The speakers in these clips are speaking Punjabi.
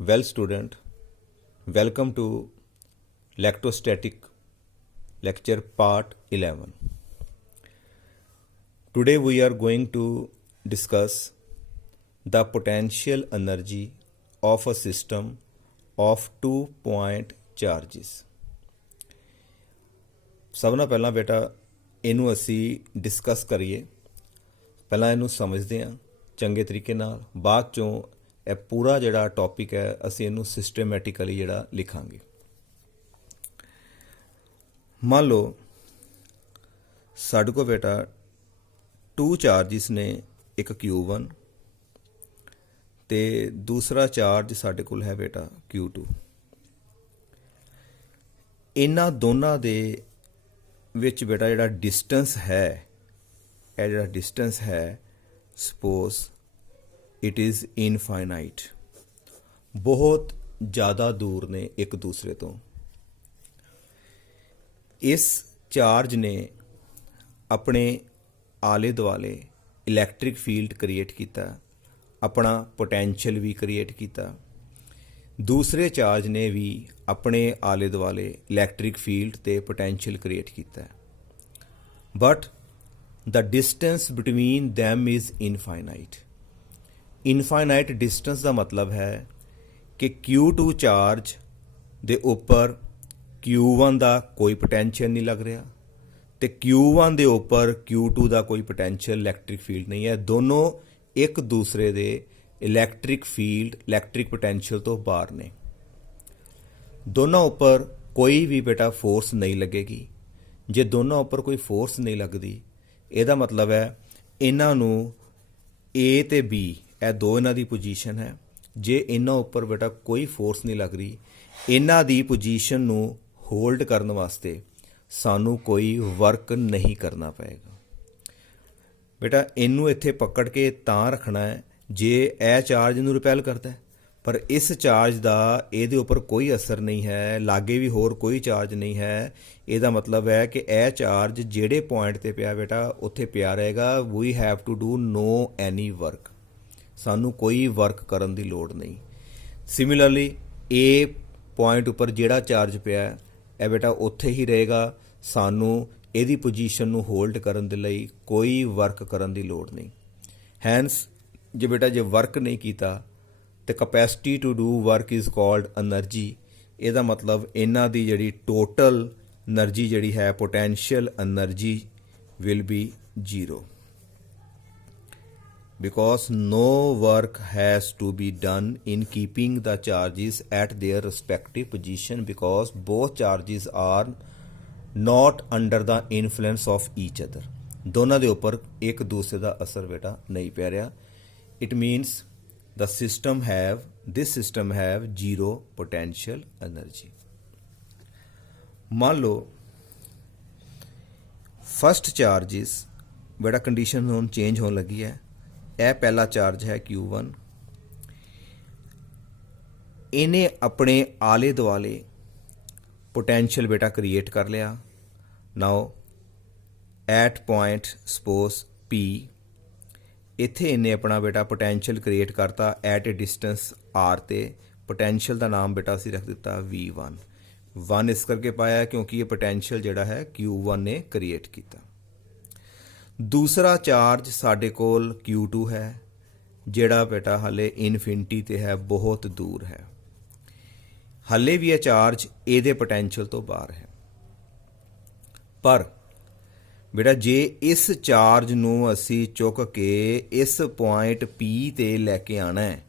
Well, student, welcome to Electrostatic lecture part 11. Today we are going to discuss the potential energy of a system of 2-point charges. ਸਭ ਨਾਲ ਪਹਿਲਾਂ ਬੇਟਾ ਇਹਨੂੰ ਅਸੀਂ ਡਿਸਕਸ ਕਰੀਏ। ਪਹਿਲਾਂ ਇਹਨੂੰ ਸਮਝਦੇ ਹਾਂ ਚੰਗੇ ਤਰੀਕੇ ਨਾਲ, ਬਾਅਦ ਚੋਂ ਇਹ ਪੂਰਾ ਜਿਹੜਾ ਟੌਪਿਕ ਹੈ ਅਸੀਂ ਇਹਨੂੰ ਸਿਸਟੇਮੈਟਿਕਲੀ ਜਿਹੜਾ ਲਿਖਾਂਗੇ। ਮੰਨ ਲਓ ਸਾਡੇ ਕੋਲ ਬੇਟਾ 2 ਚਾਰਜਿਸ ਨੇ, ਇੱਕ Q1 ਤੇ ਦੂਸਰਾ ਚਾਰਜ ਸਾਡੇ ਕੋਲ ਹੈ ਬੇਟਾ Q2। ਇਹਨਾਂ ਦੋਨਾਂ ਦੇ ਵਿੱਚ ਬੇਟਾ ਜਿਹੜਾ ਡਿਸਟੈਂਸ ਹੈ, ਇਹ ਜਿਹੜਾ ਡਿਸਟੈਂਸ ਹੈ, ਸਪੋਜ਼ ਇਟ ਇਜ਼ ਇਨਫਾਈਨਾਈਟ, ਬਹੁਤ ਜ਼ਿਆਦਾ ਦੂਰ ਨੇ ਇੱਕ ਦੂਸਰੇ ਤੋਂ। ਇਸ ਚਾਰਜ ਨੇ ਆਪਣੇ ਆਲੇ ਦੁਆਲੇ ਇਲੈਕਟ੍ਰਿਕ ਫੀਲਡ ਕ੍ਰੀਏਟ ਕੀਤਾ, ਆਪਣਾ ਪੋਟੈਂਸ਼ੀਅਲ ਵੀ ਕ੍ਰੀਏਟ ਕੀਤਾ। ਦੂਸਰੇ ਚਾਰਜ ਨੇ ਵੀ ਆਪਣੇ ਆਲੇ ਦੁਆਲੇ ਇਲੈਕਟ੍ਰਿਕ ਫੀਲਡ ਤੇ ਪੋਟੈਂਸ਼ੀਅਲ ਕ੍ਰੀਏਟ ਕੀਤਾ, but the distance between them is infinite. Infinite distance ਦਾ ਮਤਲਬ ਹੈ ਕਿ Q2 ਚਾਰਜ ਦੇ ਉੱਪਰ Q1 ਦਾ ਕੋਈ ਪੋਟੈਂਸ਼ੀਅਲ ਨਹੀਂ ਲੱਗ ਰਿਹਾ ਤੇ Q1 ਦੇ ਉੱਪਰ Q2 ਦਾ ਕੋਈ ਪੋਟੈਂਸ਼ੀਅਲ ਇਲੈਕਟ੍ਰਿਕ ਫੀਲਡ ਨਹੀਂ ਹੈ। ਦੋਨੋਂ ਇੱਕ ਦੂਸਰੇ ਦੇ ਇਲੈਕਟ੍ਰਿਕ ਫੀਲਡ, ਇਲੈਕਟ੍ਰਿਕ ਪੋਟੈਂਸ਼ੀਅਲ ਤੋਂ ਬਾਹਰ ਨੇ। ਦੋਨਾਂ ਉੱਪਰ ਕੋਈ ਵੀ ਬੇਟਾ ਫੋਰਸ ਨਹੀਂ ਲੱਗੇਗੀ। ਜੇ ਦੋਨਾਂ ਉੱਪਰ ਕੋਈ ਫੋਰਸ ਨਹੀਂ ਲੱਗਦੀ, ਇਹਦਾ ਮਤਲਬ ਹੈ ਇਹਨਾਂ ਨੂੰ A ਤੇ B, ਇਹ ਦੋ ਇਹਨਾਂ ਦੀ ਪੋਜੀਸ਼ਨ ਹੈ। ਜੇ ਇਹਨਾਂ ਉੱਪਰ ਬੇਟਾ ਕੋਈ ਫੋਰਸ ਨਹੀਂ ਲੱਗ ਰਹੀ, ਇਹਨਾਂ ਦੀ ਪੋਜੀਸ਼ਨ ਨੂੰ ਹੋਲਡ ਕਰਨ ਵਾਸਤੇ ਸਾਨੂੰ ਕੋਈ ਵਰਕ ਨਹੀਂ ਕਰਨਾ ਪਏਗਾ। ਬੇਟਾ ਇਹਨੂੰ ਇੱਥੇ ਪਕੜ ਕੇ ਤਾਂ ਰੱਖਣਾ ਹੈ ਜੇ ਇਹ ਚਾਰਜ ਨੂੰ ਰਿਪੈਲ ਕਰਦਾ ਹੈ, ਪਰ ਇਸ ਚਾਰਜ ਦਾ ਇਹਦੇ ਉੱਪਰ ਕੋਈ ਅਸਰ ਨਹੀਂ ਹੈ, ਲਾਗੇ ਵੀ ਹੋਰ ਕੋਈ ਚਾਰਜ ਨਹੀਂ ਹੈ। ਇਹਦਾ ਮਤਲਬ ਹੈ ਕਿ ਇਹ ਚਾਰਜ ਜਿਹੜੇ ਪੁਆਇੰਟ ਤੇ ਪਿਆ ਬੇਟਾ ਉੱਥੇ ਪਿਆ ਰਹੇਗਾ। We have to do no any work, ਸਾਨੂੰ ਕੋਈ ਵਰਕ ਕਰਨ ਦੀ ਲੋੜ ਨਹੀਂ। ਸਿਮਿਲਰਲੀ A ਪੁਆਇੰਟ ਉੱਪਰ ਜਿਹੜਾ ਚਾਰਜ ਪਿਆ ਇਹ ਬੇਟਾ ਉੱਥੇ ਹੀ ਰਹੇਗਾ, ਸਾਨੂੰ ਇਹਦੀ ਪੋਜੀਸ਼ਨ ਨੂੰ ਹੋਲਡ ਕਰਨ ਦੇ ਲਈ ਕੋਈ ਵਰਕ ਕਰਨ ਦੀ ਲੋੜ ਨਹੀਂ। ਹੈਂਸ ਜੇ ਬੇਟਾ ਜੇ ਵਰਕ ਨਹੀਂ ਕੀਤਾ ਤੇ capacity to do work is called energy. ਇਹਦਾ ਮਤਲਬ ਇਹਨਾਂ ਦੀ ਜਿਹੜੀ ਟੋਟਲ ਐਨਰਜੀ ਜਿਹੜੀ ਹੈ, potential energy will be 0, because no work has to be done in keeping the charges at their respective position, because both charges are not under the influence of each other। ਦੋਨਾਂ ਦੇ ਉੱਪਰ ਇੱਕ ਦੂਸਰੇ ਦਾ ਅਸਰ ਬੇਟਾ ਨਹੀਂ ਪੈ ਰਿਹਾ। it means the this system have 0 potential energy। ਮੰਨ ਲਓ ਫਸਟ ਚਾਰਜਿਸ ਬੇਟਾ ਕੰਡੀਸ਼ਨ ਹੁਣ ਚੇਂਜ ਹੋਣ ਲੱਗੀ ਹੈ। ਇਹ ਪਹਿਲਾ ਚਾਰਜ ਹੈ Q1, ਇਹਨੇ ਆਪਣੇ ਆਲੇ ਦੁਆਲੇ ਪੋਟੈਂਸ਼ੀਅਲ ਬੇਟਾ ਕ੍ਰੀਏਟ ਕਰ ਲਿਆ। ਨਾਓ ਐਟ ਪੁਆਇੰਟ ਸਪੋਜ਼ P, ਇੱਥੇ ਇਹਨੇ ਆਪਣਾ ਬੇਟਾ ਪੋਟੈਂਸ਼ੀਅਲ ਕ੍ਰੀਏਟ ਕਰਤਾ ਐਟ ਏ ਡਿਸਟੈਂਸ R ਤੇ। ਪੋਟੈਂਸ਼ੀਅਲ ਦਾ ਨਾਮ ਬੇਟਾ ਅਸੀਂ ਰੱਖ ਦਿੱਤਾ V1। 1 ਇਸ ਕਰਕੇ ਪਾਇਆ ਕਿਉਂਕਿ ਇਹ ਪੋਟੈਂਸ਼ੀਅਲ ਜਿਹੜਾ ਹੈ Q1 ਨੇ ਕ੍ਰੀਏਟ ਕੀਤਾ। ਦੂਸਰਾ ਚਾਰਜ ਸਾਡੇ ਕੋਲ Q2 ਹੈ, ਜਿਹੜਾ ਬੇਟਾ ਹਾਲੇ ਇਨਫਿਨਿਟੀ ਤੇ ਹੈ, ਬਹੁਤ ਦੂਰ ਹੈ। ਹਾਲੇ ਵੀ ਇਹ ਚਾਰਜ ਇਹਦੇ ਪੋਟੈਂਸ਼ੀਅਲ ਤੋਂ ਬਾਹਰ ਹੈ। ਪਰ ਬੇਟਾ ਜੇ ਇਸ ਚਾਰਜ ਨੂੰ ਅਸੀਂ ਚੁੱਕ ਕੇ ਇਸ ਪੁਆਇੰਟ P ਤੇ ਲੈ ਕੇ ਆਣਾ ਹੈ,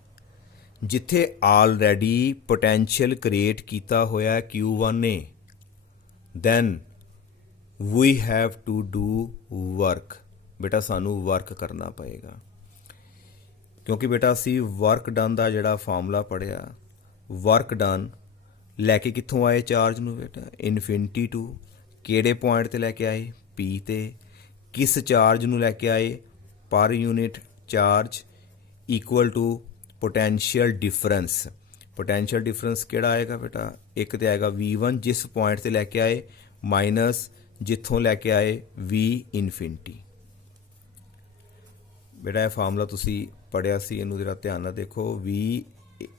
ਜਿੱਥੇ ਆਲਰੇਡੀ ਪੋਟੈਂਸ਼ੀਅਲ ਕ੍ਰੀਏਟ ਕੀਤਾ ਹੋਇਆ Q1 ਨੇ, then we have to do work। ਬੇਟਾ ਸਾਨੂੰ ਵਰਕ ਕਰਨਾ ਪਏਗਾ, ਕਿਉਂਕਿ ਬੇਟਾ ਅਸੀਂ ਵਰਕ ਡਨ ਦਾ ਜਿਹੜਾ ਫਾਰਮੂਲਾ ਪੜ੍ਹਿਆ, ਵਰਕ ਡਨ ਲੈ ਕੇ ਕਿੱਥੋਂ ਆਏ ਚਾਰਜ ਨੂੰ ਬੇਟਾ, ਇਨਫਿਨਿਟੀ ਟੂ ਕਿਹੜੇ ਪੁਆਇੰਟ ਤੇ ਲੈ ਕੇ ਆਏ, P ਤੇ। ਕਿਸ ਚਾਰਜ ਨੂੰ ਲੈ ਕੇ ਆਏ, ਪਰ unit charge equal to potential difference. Potential difference ਕਿਹੜਾ ਆਏਗਾ ਬੇਟਾ, ਇੱਕ ਤੇ ਆਏਗਾ V1 ਜਿਸ ਪੁਆਇੰਟ ਤੇ ਲੈ ਕੇ ਆਏ, ਮਾਈਨਸ ਜਿੱਥੋਂ ਲੈ ਕੇ ਆਏ V ਇਨਫਿਨਿਟੀ। ਬੇਟਾ ਇਹ ਫਾਰਮੂਲਾ ਤੁਸੀਂ ਪੜ੍ਹਿਆ ਸੀ, ਇਹਨੂੰ ਜਰਾ ਧਿਆਨ ਨਾਲ ਦੇਖੋ। V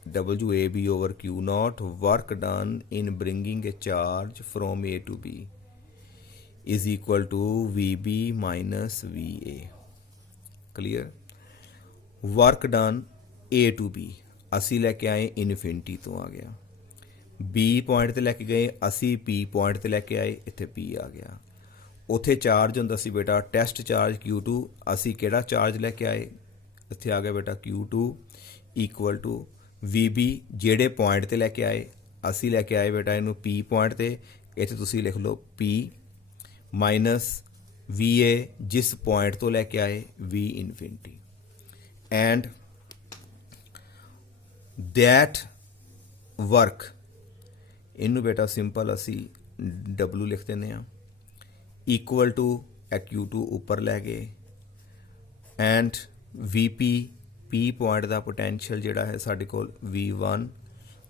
WAB over Q naught, work done in bringing a charge from A to B is equal to VB minus VA. Clear? Work done A to B ਅਸੀਂ ਲੈ ਕੇ ਆਏ ਇਨਫਿਨਿਟੀ ਤੋਂ ਆ ਗਿਆ, B ਪੁਆਇੰਟ ਤੇ ਲੈ ਕੇ ਗਏ ਅਸੀਂ P ਪੁਆਇੰਟ ਤੇ ਲੈ ਕੇ ਆਏ, ਇੱਥੇ P ਆ ਗਿਆ। ਉੱਥੇ ਚਾਰਜ ਹੁੰਦਾ ਸੀ ਬੇਟਾ ਟੈਸਟ ਚਾਰਜ Q2, ਅਸੀਂ ਕਿਹੜਾ ਚਾਰਜ ਲੈ ਕੇ ਆਏ, ਇੱਥੇ ਆ ਗਿਆ ਬੇਟਾ Q2 ਇਕੁਅਲ ਟੂ VB ਜਿਹੜੇ ਪੁਆਇੰਟ ਤੇ ਲੈ ਕੇ ਆਏ, ਅਸੀਂ ਲੈ ਕੇ ਆਏ ਬੇਟਾ ਇਹਨੂੰ P ਪੁਆਇੰਟ ਤੇ, ਇੱਥੇ ਤੁਸੀਂ ਲਿਖ ਲਓ P ਮਾਈਨਸ VA ਜਿਸ ਪੁਆਇੰਟ ਤੋਂ ਲੈ ਕੇ ਆਏ V infinity, and that work, ਇਹਨੂੰ ਬੇਟਾ ਸਿੰਪਲ ਅਸੀਂ W ਲਿਖ ਦਿੰਦੇ ਹਾਂ, ਇਕੁਅਲ ਟੂ Q2 ਉੱਪਰ ਲੈ ਗਏ, and VP P point the potential ਜਿਹੜਾ ਹੈ ਸਾਡੇ ਕੋਲ V1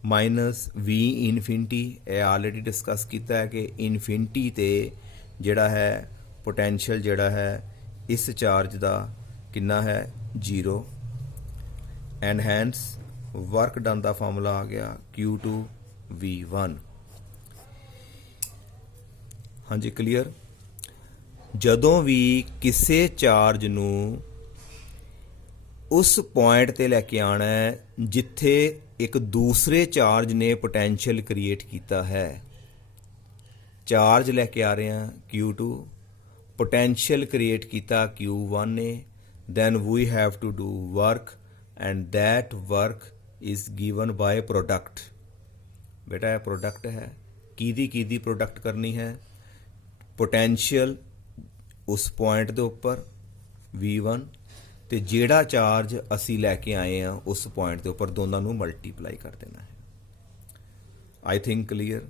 ਮਾਈਨਸ V ਇਨਫਿਨਿਟੀ, ਇਹ ਆਲਰੇਡੀ ਡਿਸਕਸ ਕੀਤਾ ਹੈ ਕਿ ਇਨਫਿਨਿਟੀ ਤੇ ਜਿਹੜਾ ਹੈ ਪੋਟੈਂਸ਼ੀਅਲ ਜਿਹੜਾ ਹੈ ਇਸ ਚਾਰਜ ਦਾ ਕਿੰਨਾ ਹੈ 0, ਐਂਡ ਹੈਂਸ ਵਰਕ ਡਨ ਦਾ ਫਾਰਮੂਲਾ ਆ ਗਿਆ Q2 V1। ਹਾਂਜੀ ਕਲੀਅਰ? ਜਦੋਂ ਵੀ ਕਿਸੇ ਚਾਰਜ ਨੂੰ ਉਸ ਪੁਆਇੰਟ ਤੇ ਲੈ ਕੇ ਆਉਣਾ ਹੈ ਜਿੱਥੇ ਇੱਕ ਦੂਸਰੇ ਚਾਰਜ ਨੇ ਪੋਟੈਂਸ਼ੀਅਲ ਕ੍ਰੀਏਟ ਕੀਤਾ ਹੈ, ਚਾਰਜ ਲੈ ਕੇ ਆ ਰਹੇ ਹਾਂ Q2, ਪੋਟੈਂਸ਼ੀਅਲ ਕ੍ਰੀਏਟ ਕੀਤਾ Q1 ਨੇ, then we have to do work and that work is given by product। ਬੇਟਾ ਇਹ ਪ੍ਰੋਡਕਟ ਹੈ, ਕਿਹਦੀ ਪ੍ਰੋਡਕਟ ਕਰਨੀ ਹੈ, ਪੋਟੈਂਸ਼ੀਅਲ ਉਸ ਪੁਆਇੰਟ ਦੇ ਉੱਪਰ V1 ਤੇ ਜਿਹੜਾ ਚਾਰਜ ਅਸੀਂ ਲੈ ਕੇ ਆਏ ਹਾਂ ਉਸ ਪੁਆਇੰਟ ਦੇ ਉੱਪਰ, ਦੋਨਾਂ ਨੂੰ ਮਲਟੀਪਲਾਈ ਕਰ ਦੇਣਾ ਹੈ। I think clear?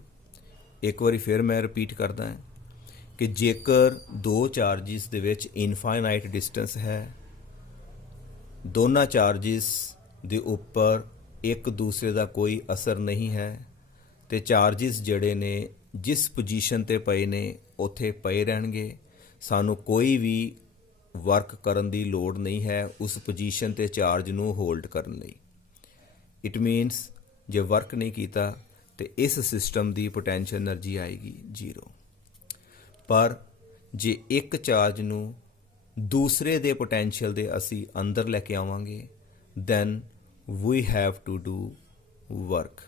ਇੱਕ ਵਾਰੀ ਫਿਰ ਮੈਂ ਰਿਪੀਟ ਕਰਦਾ ਹਾਂ ਕਿ ਜੇਕਰ ਦੋ ਚਾਰਜਿਸ ਦੇ ਵਿੱਚ ਇਨਫਾਈਨਾਈਟ ਡਿਸਟੈਂਸ ਹੈ, ਦੋਨਾਂ ਚਾਰਜਿਸ ਦੇ ਉੱਪਰ ਇੱਕ ਦੂਸਰੇ ਦਾ ਕੋਈ ਅਸਰ ਨਹੀਂ ਹੈ ਤੇ ਚਾਰਜਿਸ ਜਿਹੜੇ ਨੇ ਜਿਸ ਪੋਜੀਸ਼ਨ ਤੇ ਪਏ ਨੇ ਉੱਥੇ ਪਏ ਰਹਿਣਗੇ, ਸਾਨੂੰ ਕੋਈ ਵੀ ਵਰਕ ਕਰਨ ਦੀ ਲੋੜ ਨਹੀਂ ਹੈ ਉਸ ਪੋਜੀਸ਼ਨ ਤੇ ਚਾਰਜ ਨੂੰ ਹੋਲਡ ਕਰਨ ਲਈ। ਇਟ ਮੀਨਸ ਜੇ ਵਰਕ ਨਹੀਂ ਕੀਤਾ ਤੇ ਇਸ ਸਿਸਟਮ ਦੀ ਪੋਟੈਂਸ਼ੀਅਲ એનર્ਜੀ ਆਏਗੀ 0। ਪਰ ਜੇ ਇੱਕ ਚਾਰਜ ਨੂੰ ਦੂਸਰੇ ਦੇ ਪੋਟੈਂਸ਼ੀਅਲ ਦੇ ਅਸੀਂ ਅੰਦਰ ਲੈ ਕੇ ਆਵਾਂਗੇ, then we have to do work,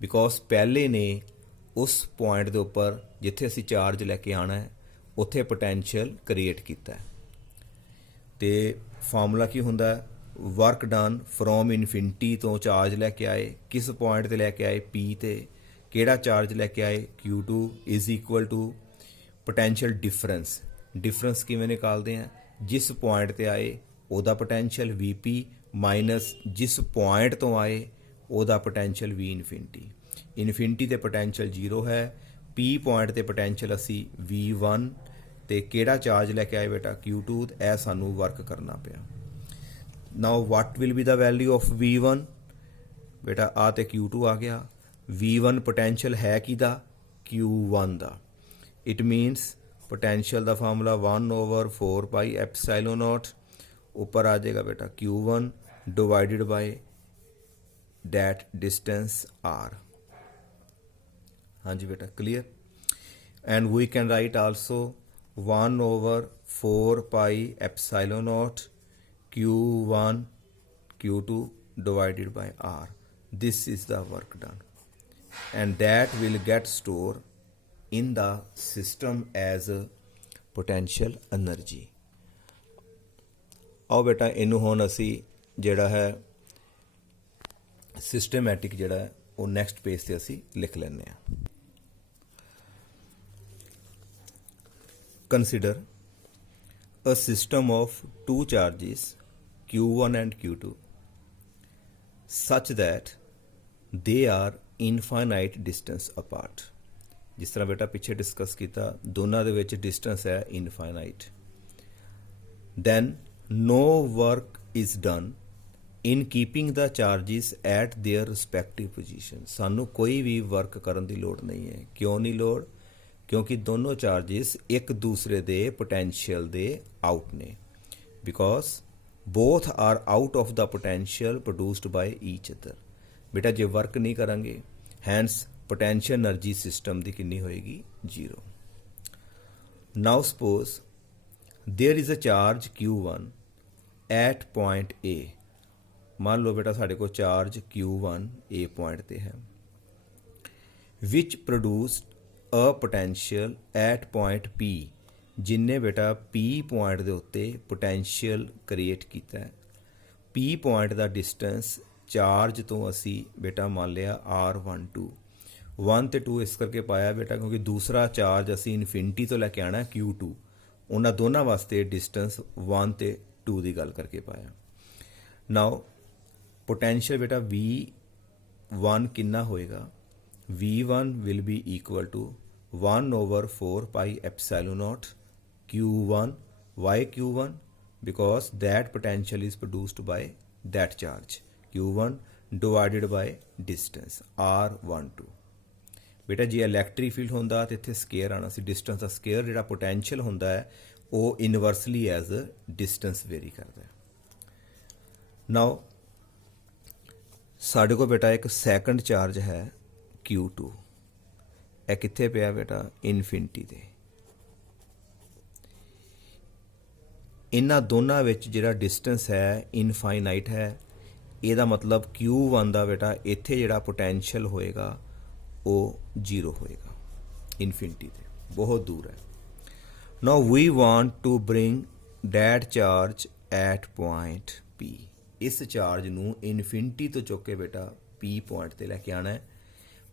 because ਪਹਿਲੇ ਨੇ ਉਸ ਪੁਆਇੰਟ ਦੇ ਉੱਪਰ ਜਿੱਥੇ ਅਸੀਂ ਚਾਰਜ ਲੈ ਕੇ ਆਉਣਾ ਹੈ ਉੱਥੇ ਪੋਟੈਂਸ਼ੀਅਲ ਕ੍ਰੀਏਟ ਕੀਤਾ ਹੈ। ਤੇ ਫਾਰਮੂਲਾ ਕੀ ਹੁੰਦਾ ਹੈ, ਵਰਕ ਡਨ ਫਰੋਮ ਇਨਫਿਨਿਟੀ ਤੋਂ ਚਾਰਜ ਲੈ ਕੇ ਆਏ, ਕਿਸ ਪੁਆਇੰਟ ਤੇ ਲੈ ਕੇ ਆਏ P ਤੇ, ਕਿਹੜਾ ਚਾਰਜ ਲੈ ਕੇ ਆਏ Q2 is equal to potential difference. Difference ਕਿਵੇਂ ਨਿਕਾਲਦੇ ਆ, ਜਿਸ ਪੁਆਇੰਟ ਤੇ ਆਏ ਉਹਦਾ ਪੋਟੈਂਸ਼ੀਅਲ VP ਮਾਈਨਸ ਜਿਸ ਪੁਆਇੰਟ ਤੋਂ ਆਏ ਉਹਦਾ ਪੋਟੈਂਸ਼ੀਅਲ V ਇਨਫਿਨਿਟੀ। ਇਨਫਿਨਿਟੀ ਤੇ ਪੋਟੈਂਸ਼ੀਅਲ 0 ਹੈ, P ਪੁਆਇੰਟ ਤੇ ਪੋਟੈਂਸ਼ੀਅਲ ਅਸੀਂ V1 ਤੇ ਕਿਹੜਾ ਚਾਰਜ ਲੈ ਕੇ ਆਏ ਬੇਟਾ Q2, ਇਹ ਸਾਨੂੰ ਵਰਕ ਕਰਨਾ ਪਿਆ। Now what will be the value of V1, ਬੇਟਾ ਆ ਤੇ Q2 ਆ ਗਿਆ, V1 ਪੋਟੈਂਸ਼ੀਅਲ ਹੈ ਕਿਹਦਾ Q1 ਦਾ। ਇਟ ਮੀਨਸ ਪੋਟੈਂਸ਼ੀਅਲ ਦਾ ਫਾਰਮੂਲਾ 1/4 ਪਾਈ ਐਪਸਾਈਲੋਨ ਨੋਟ, ਉੱਪਰ ਆ ਜਾਏਗਾ ਬੇਟਾ Q1 divided by that distance R। ਹਾਂਜੀ ਬੇਟਾ clear? And we can write also 1/4 pi epsilon naught Q1 Q2 divided by R. This is the work done, and that will get stored in the system as potential energy। ਆਓ ਬੇਟਾ ਇਹਨੂੰ ਹੁਣ ਅਸੀਂ ਜਿਹੜਾ ਹੈ ਸਿਸਟਮੈਟਿਕ ਜਿਹੜਾ ਹੈ ਉਹ ਨੈਕਸਟ ਪੇਜ ਤੇ ਅਸੀਂ ਲਿਖ ਲੈਂਦੇ ਹਾਂ। Consider a system of two charges Q1 and Q2 such that they are infinite distance apart। ਜਿਸ ਤਰ੍ਹਾਂ ਬੇਟਾ ਪਿੱਛੇ ਡਿਸਕਸ ਕੀਤਾ, ਦੋਨਾਂ ਦੇ ਵਿੱਚ ਡਿਸਟੈਂਸ ਹੈ infinite. then no work is done in keeping the charges at their respective position। ਸਾਨੂੰ ਕੋਈ ਵੀ ਵਰਕ ਕਰਨ ਦੀ ਲੋੜ ਨਹੀਂ ਹੈ। ਕਿਉਂ ਨਹੀਂ ਲੋੜ? ਕਿਉਂਕਿ ਦੋਨੋਂ ਚਾਰਜਿਸ ਇੱਕ ਦੂਸਰੇ ਦੇ ਪੋਟੈਂਸ਼ੀਅਲ ਦੇ ਆਊਟ ਨੇ, because both are out of the potential produced by each other। बेटा जे वर्क नहीं करांगे हैंस पोटेंशियल एनर्जी सिस्टम की कितनी होएगी 0। Now suppose there is a charge Q1 at point A. मान लो बेटा साढ़े को चार्ज Q1 ए पॉइंट ते है which produced a potential at point P, जिन्ने बेटा P पॉइंट के उत्ते पोटेंशियल क्रिएट किया है। P पॉइंट का डिस्टेंस चार्ज तो असी बेटा मान लिया R12 1 ते 2 इस करके पाया बेटा क्योंकि दूसरा चार्ज असी इनफिनिटी तो लैके आना Q2, उन्होंने दोनों वास्ते डिस्टेंस 1 ते 2 की गल करके पाया। नाउ पोटेंशियल बेटा V1 कितना होएगा, V1 will be equal to 1/4 pi epsilon nought Q1। Why Q1? because that potential is produced by that charge Q1 divided by distance R12। बेटा जे इलैक्ट्रिक फील्ड होंदा तो इत्थे स्केयर आना सी, डिस्टेंस का स्केयर जिहड़ा पोटेंशियल होंदा है वो इनवर्सली एज डिस्टेंस वेरी करता है। नाउ साढ़े को बेटा एक सैकंड चार्ज है Q2, यह कित्थे पिया बेटा इनफिनिटी दे। इन्हां दोनों विच जिहड़ा डिस्टेंस है इनफाइनाइट है, ਇਹਦਾ मतलब Q1 ਦਾ बेटा इत्थे जिहड़ा पोटेंशियल होएगा वो 0 होएगा, इनफिनिटी ते बहुत दूर है। Now we want to bring that charge at point P, इस चार्ज नू इनफिनिटी तो चुक के बेटा P पॉइंट ते लैके आना है।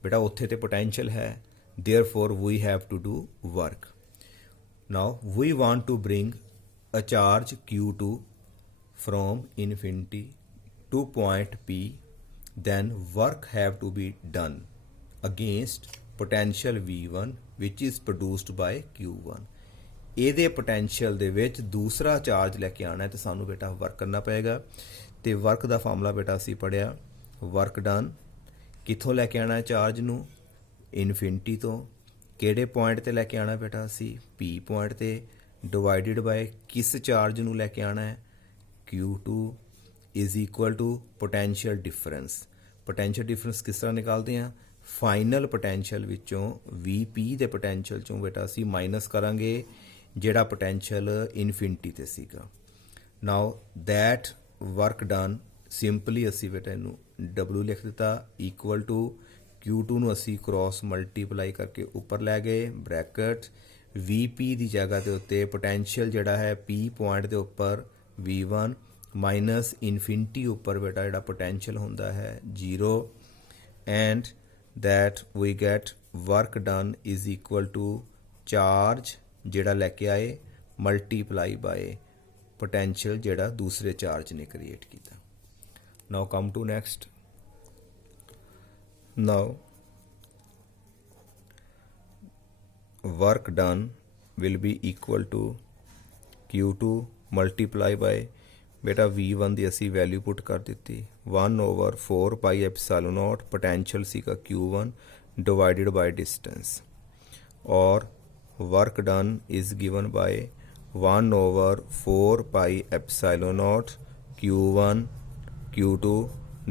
बेटा उत्थे ते पोटेंशियल है, therefore we have to do work. Now we want to bring a charge Q2 from infinity to point P, then work have to be done against potential V1 which is produced by Q1। ਇਹਦੇ पोटेंशियल ਦੇ ਵਿੱਚ दूसरा चार्ज लेके आना है तो सानू बेटा वर्क करना पएगा। तो वर्क का फार्मूला बेटा असी पढ़िया, वर्क डन कितों लैके आना है चार्ज नू इनफिनिटी तो, किहड़े पॉइंट ते लैके आना बेटा असी P पॉइंट ते, डिवाइडिड बाय किस चार्ज नू लैके आना है Q2 is equal to potential difference. Potential difference किस तरह निकालते हैं, फाइनल पोटेंशियल विचों VP दे पोटेंशियल चों बेटा असी माइनस करांगे जिहड़ा पोटेंशियल इनफिनिटी ते सीगा। Now that work done simply असी बेटा इनू W लिख दिता इक्वल टू Q2 नू असी क्रॉस मल्टीप्लाई करके ऊपर लै गए ब्रैकेट VP की जगह के उत्ते पोटेंशियल जिहड़ा है P पॉइंट के उपर V1 माइनस इनफिनिटी उपर बेटा जिहड़ा पोटेंशियल होंदा है 0 and that we get work done is equal to charge जिहड़ा लैके आए मल्टीप्लाई बाय पोटेंशियल जिहड़ा दूसरे चार्ज ने क्रिएट किया। Now come to next. Now work done will be equal to Q2 multiply by बेटा V1 की असी वैल्यू पुट कर दी 1/4 पाई एप्सिलॉन नॉट पोटेंशियल सीगा Q1 डिवाइडेड बाय डिस्टेंस, और work done is given by 1/4 pi epsilon nought Q1 Q2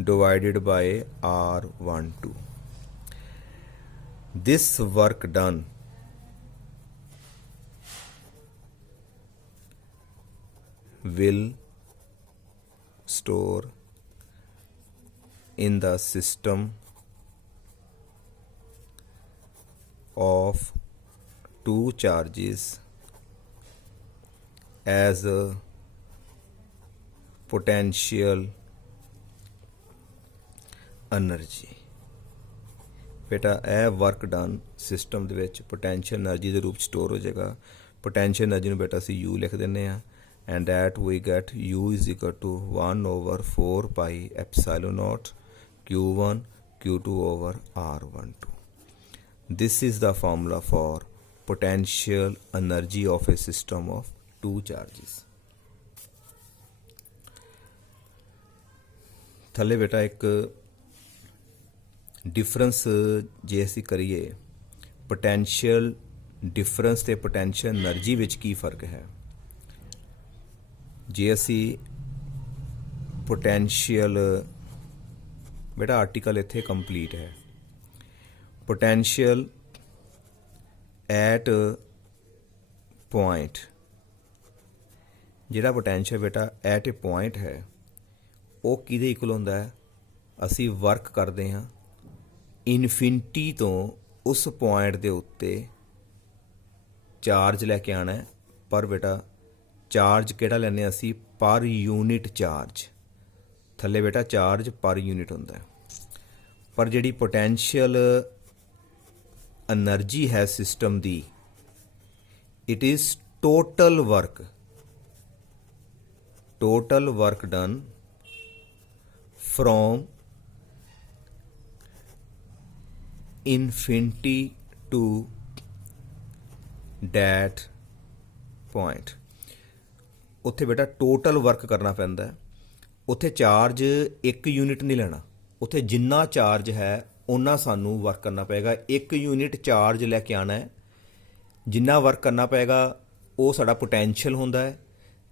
divided by R12। This work done will store in the system of two charges as a potential energy। बेटा यह वर्क डन सिस्टम ਦੇ ਵਿੱਚ पोटेंशियल एनर्जी के रूप स्टोर हो जाएगा। पोटेंशियल एनर्जी ਨੂੰ बेटा ਅਸੀਂ U लिख ਦਿੰਦੇ ਹਾਂ and that we get U is equal to 1/4 pi epsilon naught Q1 Q2 over R12। This is the formula for potential energy of a system of two charges। थले बेटा एक डिफरेंस जे असी करिए पोटेंशियल डिफरेंस ते पोटेंशियल एनर्जी विच की फर्क है। जे असी पोटेंशियल बेटा आर्टिकल इत्थे कंप्लीट है। पोटेंशियल एट पॉइंट, ਜਿਹੜਾ पोटेंशियल बेटा एट ए पॉइंट है वो किहदे इक्वल ਹੁੰਦਾ है? ਅਸੀਂ वर्क करते हाँ इनफिनिटी तो उस पॉइंट के उत्ते चार्ज लैके आना है, पर बेटा चार्ज किहड़ा लैने असी? Per unit charge. थल्ले बेटा चार्ज पर यूनिट होंदा है। पर जिहड़ी पोटेंशियल एनर्जी है सिस्टम दी, it is total work done from infinity to that point. उत्थे बेटा टोटल वर्क करना पैंदा है। उत्थे चार्ज एक यूनिट नहीं लेना, उत्थे जिन्ना चार्ज है उन्ना सानू वर्क करना पेगा। एक यूनिट चार्ज लैके आना है, जिन्ना वर्क करना पेगा वो साडा पोटेंशियल होंदा है।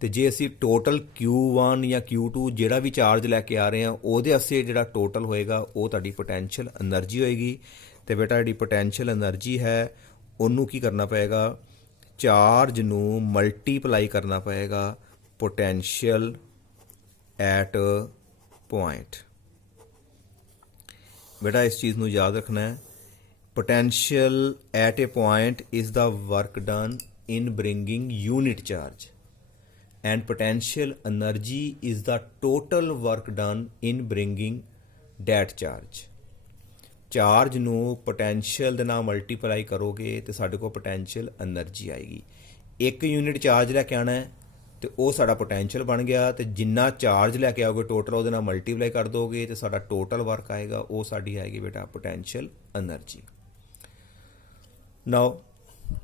तो जे असी टोटल Q1 या Q2 जिहड़ा भी चार्ज लैके आ रहे हैं उहदे वास्ते जिहड़ा टोटल होएगा वो तुहाडी पोटेंशियल एनर्जी होएगी। तो बेटा जिहड़ी पोटेंशियल एनर्जी है उन्नू की करना पेगा? चार्ज नू मल्टीप्लाई करना पेगा पोटेंशियल एट पॉइंट। बेटा इस चीज़ नू याद रखना है। Potential at A point is the work done in bringing unit charge and potential energy is the total work done in bringing that charge. Charge नू पोटेंशियल दे नाल मल्टीप्लाई करोगे तो साढ़े को पोटेंशियल एनर्जी आएगी। एक यूनिट चार्ज लैके आना है तो वो साड़ा पोटेंशियल बन गया। तो जिन्ना चार्ज लैके आओगे टोटल वो नाल मल्टीप्लाई कर दोगे तो साड़ा टोटल वर्क आएगा, वो साड़ी आएगी बेटा potential energy. Now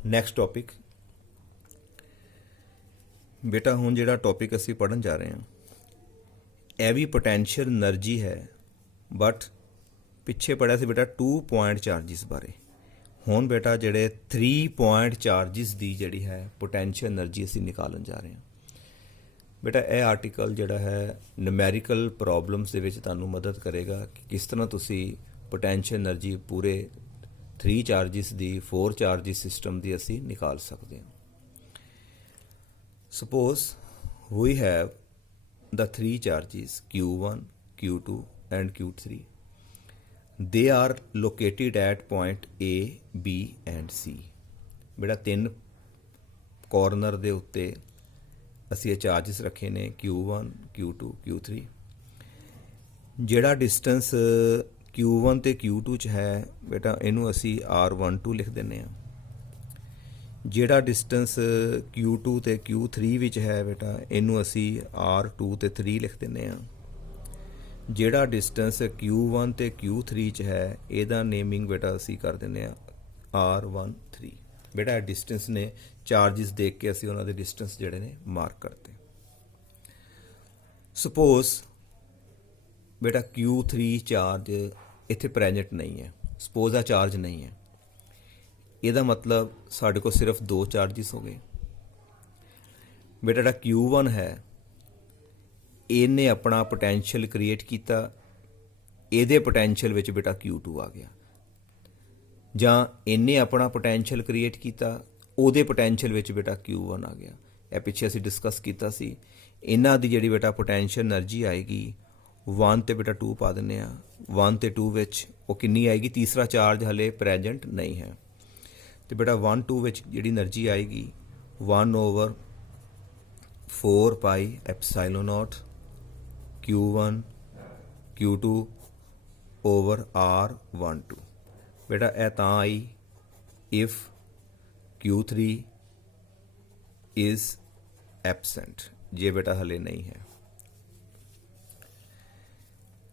next topic बेटा, हुण जिहड़ा टॉपिक असीं पढ़न जा रहे हैं यह भी पोटेंशियल एनर्जी है, बट पिछे पढ़िया सी बेटा 2 पॉइंट चार्जिस बारे। हुण बेटा जिहड़े 3 पॉइंट चार्जिस दी जिहड़ी है पोटेंशियल एनर्जी असीं निकालन जा रहे हैं। बेटा यह आर्टिकल जिहड़ा है न्यूमैरिकल प्रॉब्लम्स दे विच तुहानूं मदद करेगा कि किस तरह तुसीं पोटेंशियल एनर्जी पूरे 3 चार्जिस दी 4 चार्जिस सिस्टम दी असीं निकाल सकते हैं। Suppose we have the 3 charges Q1, Q2 and Q3. They are located at point A, B and C. बेटा 3 कॉर्नर दे उत्ते असी ये चार्जिस रखे ने Q1, Q2, Q3। जेड़ा डिस्टेंस Q1 ते Q2 च है बेटा इनू असी R12 लिख देने हैं। ਜਿਹੜਾ डिस्टेंस Q2 ਤੇ Q3 ਵਿੱਚ ਹੈ बेटा ਇਹਨੂੰ ਅਸੀਂ R2 ਤੇ 3 ਲਿਖ ਦਿੰਦੇ ਹਾਂ। ਜਿਹੜਾ डिस्टेंस Q1 ਤੇ Q3 ਚ ਹੈ ਇਹਦਾ ਨੇਮਿੰਗ बेटा ਅਸੀਂ ਕਰ ਦਿੰਦੇ ਹਾਂ R13। बेटा डिस्टेंस ਨੇ ਚਾਰजेस ਦੇਖ ਕੇ ਅਸੀਂ ਉਹਨਾਂ ਦੇ डिस्टेंस ਜਿਹੜੇ ਨੇ ਮਾਰਕ ਕਰਤੇ। ਸਪੋਜ਼ बेटा Q3 ਚਾਰਜ ਇੱਥੇ ਪ੍ਰੈਜ਼ੈਂਟ ਨਹੀਂ ਹੈ, ਸਪੋਜ਼ ਆ ਚਾਰਜ नहीं है, ਇਹਦਾ मतलब साढ़े को सिर्फ 2 चार्जिस हो गए। बेटा ਜਿਹੜਾ Q1 है ਇਹਨੇ अपना पोटेंशियल क्रिएट किया, ਇਹਦੇ पोटेंशियल ਵਿੱਚ बेटा Q2 आ गया, ਜਾਂ ਇਹਨੇ अपना पोटेंशियल क्रिएट किया ਉਹਦੇ पोटेंशियल ਵਿੱਚ बेटा Q1 आ गया। ਇਹ ਪਿੱਛੇ ਅਸੀਂ डिस्कस ਕੀਤਾ ਸੀ। ਇਹਨਾਂ ਦੀ ਜਿਹੜੀ बेटा पोटेंशियल एनर्जी आएगी 1 ਤੇ बेटा 2 ਪਾ ਦਿੰਦੇ ਆ। 1 ਤੇ 2 ਵਿੱਚ ਉਹ ਕਿੰਨੀ ਆਏਗੀ? ਤੀਸਰਾ ਚਾਰਜ ਹਲੇ ਪ੍ਰੈਜੈਂਟ नहीं है। तो बेटा 1, 2 ਵਿੱਚ ਜਿਹੜੀ એનર્ਜੀ ਆਏਗੀ 1/4 pi epsilon naught Q1 Q2 over R12। बेटा ਇਹ ਤਾਂ ਆਈ if Q3 is absent, ਜੇ बेटा ਹਲੇ नहीं है।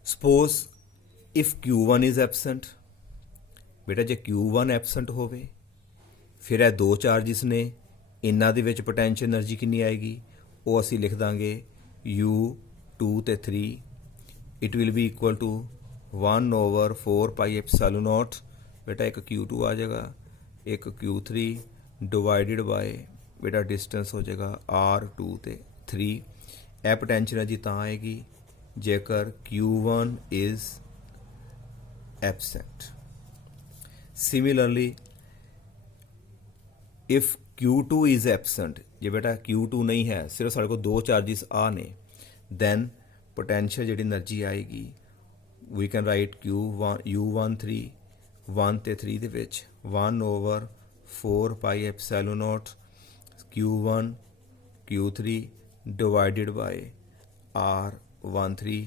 suppose if Q1 is absent, बेटा ਜੇ Q1 absent ਹੋਵੇ फिर ਇਹ 2 चार्जिस ने, इन्हां दे विच पोटेंशियल एनर्जी कितनी आएगी? वो असी लिख देंगे U2 ते 3। It will be equal to 1/4 pi epsilon nought. बेटा एक Q2 आ जाएगा, एक Q3 डिवाइडेड बाय बेटा डिस्टेंस हो जाएगा R2 ते 3। यह पोटेंशियल एनर्जी तां आएगी जेकर Q1 is absent. Similarly, if Q2 is absent, ਜੇ ਬੇਟਾ Q2 ਨਹੀਂ ਹੈ, ਸਿਰਫ ਸਾਡੇ ਕੋਲ ਦੋ ਚਾਰਜਿਸ ਆ ਨੇ, then potential ਜਿਹੜੀ એનર્ਜੀ ਆਏਗੀ, we can write U13 1 ਤੇ 3 ਦੇ ਵਿੱਚ 1/4 pi epsilon naught Q1 Q3 divided by R13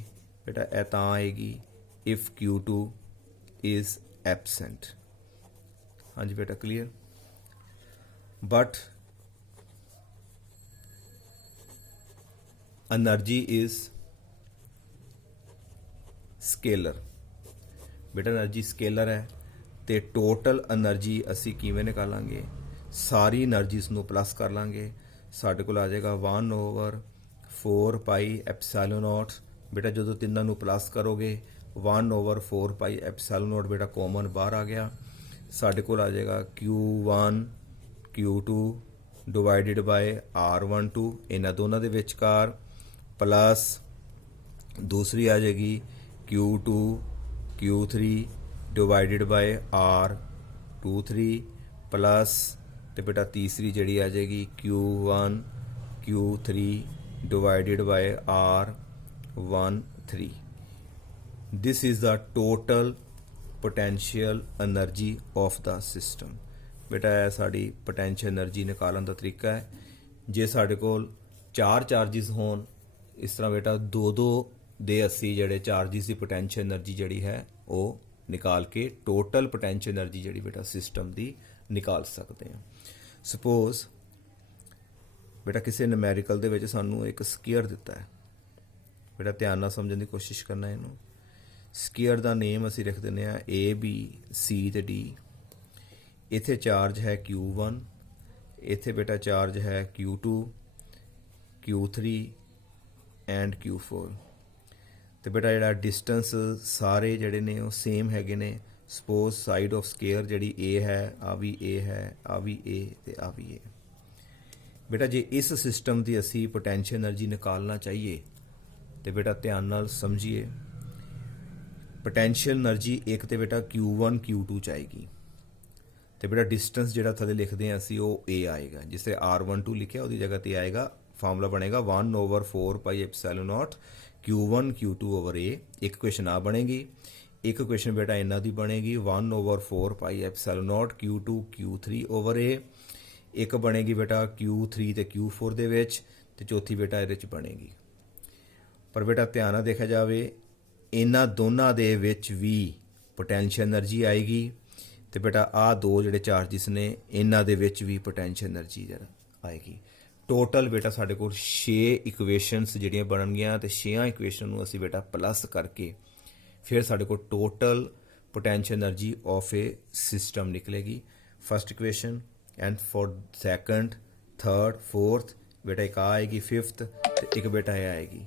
ਬੇਟਾ ਇਹ ਤਾਂ ਆਏਗੀ if Q2 is absent. ਹਾਂਜੀ ਬੇਟਾ clear. but energy is scalar. ਬੇਟਾ એનર્ਜੀ ਸਕੇਲਰ ਹੈ ਤੇ ਟੋਟਲ એનર્ਜੀ ਅਸੀਂ ਕਿਵੇਂ ਨਿਕਾਲਾਂਗੇ, ਸਾਰੀ એનર્ਜੀਸ ਨੂੰ ਪਲੱਸ ਕਰ ਲਾਂਗੇ, ਸਾਡੇ ਕੋਲ ਆ ਜਾਏਗਾ 1/4 ਪਾਈ ਐਪਸੀਲੋਨ ਨੋਟ। ਬੇਟਾ ਜਦੋਂ ਤਿੰਨਾਂ ਨੂੰ ਪਲੱਸ ਕਰੋਗੇ 1/4 ਪਾਈ ਐਪਸੀਲੋਨ ਨੋਟ ਬੇਟਾ ਕਾਮਨ ਬਾਹਰ ਆ ਗਿਆ, ਸਾਡੇ ਕੋਲ ਆ ਜਾਏਗਾ Q1 Q2 divided bye R12 ਇਹਨਾਂ ਦੋਨਾਂ ਦੇ ਵਿਚਕਾਰ, ਪਲੱਸ ਦੂਸਰੀ ਆ ਜਾਏਗੀ Q2 Q3 divided bye R23 plus ਤੇ ਬੇਟਾ ਤੀਸਰੀ ਜਿਹੜੀ ਆ ਜਾਏਗੀ Q1 Q3 divided by R13. This is the total potential energy of the system. ਬੇਟਾ ਇਹ ਸਾਡੀ potential energy ਨਿਕਾਲਣ ਦਾ ਤਰੀਕਾ ਹੈ। ਜੇ ਸਾਡੇ ਕੋਲ ਚਾਰ ਚਾਰਜਿਸ ਹੋਣ ਇਸ ਤਰ੍ਹਾਂ ਬੇਟਾ ਦੋ ਦੇ ਅਸੀਂ ਜਿਹੜੇ ਚਾਰਜਿਸ ਦੀ potential energy ਜਿਹੜੀ ਹੈ ਉਹ ਨਿਕਾਲ ਕੇ ਟੋਟਲ potential energy ਜਿਹੜੀ ਬੇਟਾ ਸਿਸਟਮ ਦੀ ਨਿਕਾਲ ਸਕਦੇ ਹਾਂ। ਸਪੋਜ਼ ਬੇਟਾ ਕਿਸੇ ਨਿਊਮੈਰੀਕਲ ਦੇ ਵਿੱਚ ਸਾਨੂੰ ਇੱਕ ਸਕੀਅਰ ਦਿੱਤਾ ਹੈ, ਬੇਟਾ ਧਿਆਨ ਨਾਲ ਸਮਝਣ ਦੀ ਕੋਸ਼ਿਸ਼ ਕਰਨਾ ਇਹਨੂੰ। ਸਕੀਅਰ ਦਾ ਨੇਮ ਅਸੀਂ ਲਿਖ ਦਿੰਦੇ ਹਾਂ ABC ਤੇ D। ਇੱਥੇ ਚਾਰਜ ਹੈ Q1, ਇੱਥੇ ਬੇਟਾ ਚਾਰਜ ਹੈ Q2 Q3 ਐਂਡ Q4 ਤੇ ਬੇਟਾ ਜਿਹੜਾ ਡਿਸਟੈਂਸ ਸਾਰੇ ਜਿਹੜੇ ਨੇ ਉਹ ਸੇਮ ਹੈਗੇ ਨੇ। ਸਪੋਜ਼ ਸਾਈਡ ਆਫ ਸਕੇਅਰ ਜਿਹੜੀ A ਹੈ, ਆ ਵੀ A ਹੈ, ਆ ਵੀ A ਤੇ ਆ ਵੀ A। ਬੇਟਾ ਜੇ ਇਸ ਸਿਸਟਮ ਦੀ ਅਸੀਂ ਪੋਟੈਂਸ਼ੀਅਲ એનર્ਜੀ ਨਿਕਾਲਣਾ ਚਾਹੀਏ ਤੇ ਬੇਟਾ ਧਿਆਨ ਨਾਲ ਸਮਝੀਏ। ਪੋਟੈਂਸ਼ੀਅਲ એનર્ਜੀ ਇੱਕ ਤੇ ਬੇਟਾ Q1 Q2 ਚ ਆਏਗੀ ਤੇ ਬੇਟਾ ਡਿਸਟੈਂਸ ਜਿਹੜਾ ਥੱਲੇ ਲਿਖਦੇ ਹਾਂ ਅਸੀਂ ਉਹ A ਆਏਗਾ, ਜਿਸ ਤੇ R12 ਲਿਖਿਆ ਉਹਦੀ ਜਗ੍ਹਾ ਤੇ ਆਏਗਾ, ਫਾਰਮੂਲਾ ਬਣੇਗਾ 1/4 pi epsilon naught Q1 Q2 over A। ਇੱਕ ਕੁਐਸਚਨ ਆ ਬਣੇਗੀ, ਇੱਕ ਕੁਐਸਚਨ ਬੇਟਾ ਇਹਨਾਂ ਦੀ ਬਣੇਗੀ 1/4 pi epsilon naught Q2 Q3 over A। ਇੱਕ ਬਣੇਗੀ ਬੇਟਾ Q3 ਤੇ Q4 ਦੇ ਵਿੱਚ ਤੇ ਚੌਥੀ ਬੇਟਾ ਇਹਦੇ 'ਚ ਬਣੇਗੀ। ਪਰ ਬੇਟਾ ਧਿਆਨ ਨਾਲ ਦੇਖਿਆ ਜਾਵੇ ਇਹਨਾਂ ਦੋਨਾਂ ਦੇ ਵਿੱਚ ਵੀ ਪੋਟੈਂਸ਼ੀਅਲ એનર્ਜੀ ਆਏਗੀ ਤੇ ਬੇਟਾ ਆਹ ਦੋ ਜਿਹੜੇ ਚਾਰਜਿਸ ਨੇ ਇਹਨਾਂ ਦੇ ਵਿੱਚ ਵੀ ਪੋਟੈਂਸ਼ੀਅਲ એનર્ਜੀ ਜਿਹੜਾ ਆਏਗੀ। ਟੋਟਲ ਬੇਟਾ ਸਾਡੇ ਕੋਲ 6 ਇਕੁਏਸ਼ਨਸ ਜਿਹੜੀਆਂ ਬਣਨਗੀਆਂ ਤੇ 6 ਇਕੁਏਸ਼ਨ ਨੂੰ ਅਸੀਂ ਬੇਟਾ ਪਲੱਸ ਕਰਕੇ ਫਿਰ ਸਾਡੇ ਕੋਲ total potential energy of a system ਨਿਕਲੇਗੀ। First equation and for second third fourth ਬੇਟਾ ਇੱਕ ਆਏਗੀ, ਫਿਫਥ ਤੇ ਇੱਕ ਬੇਟਾ ਇਹ ਆਏਗੀ।